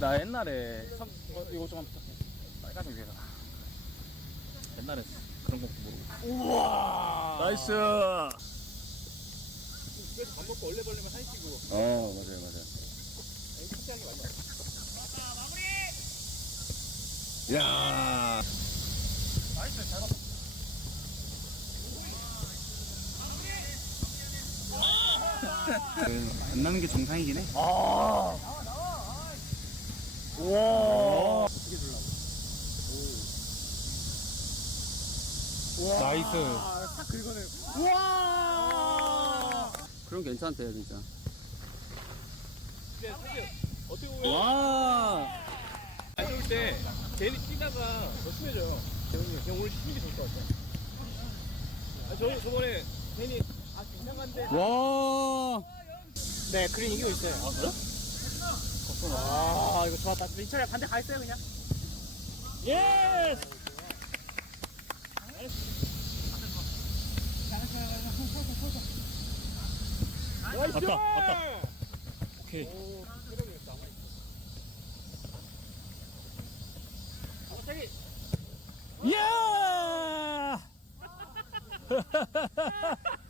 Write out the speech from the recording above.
나 옛날에 선, 어, 이거 좀 부탁해. 빨간색 위에다. 옛날에 그런 거 모르고. 우와. 나이스. 밥 먹고 얼레 사진 찍고 어 맞아요 맞아요. 착지한 게 맞나? 야. 나이스 잘 봤어 안 나는 게 정상이긴 해. 아 우와. 어떻게 주려고 나이스. 딱 긁어내 우와 그럼 괜찮대요 진짜. 근데 사실 어떻게 보면 와. 안 좋을 때 괜히 뛰다가 더 심해져요 재훈이 형 오늘 쉬는 게 좋을 것 같아 아, 저 저번에 괜히 아 긴장한데 와. 네 그린 이기고 있어요 아 그래? 아 이거 좋았다 이 차례 반대 가 있어요 그냥 예스 나이스 왔다, 왔다. 오케이. 오어 세기 야!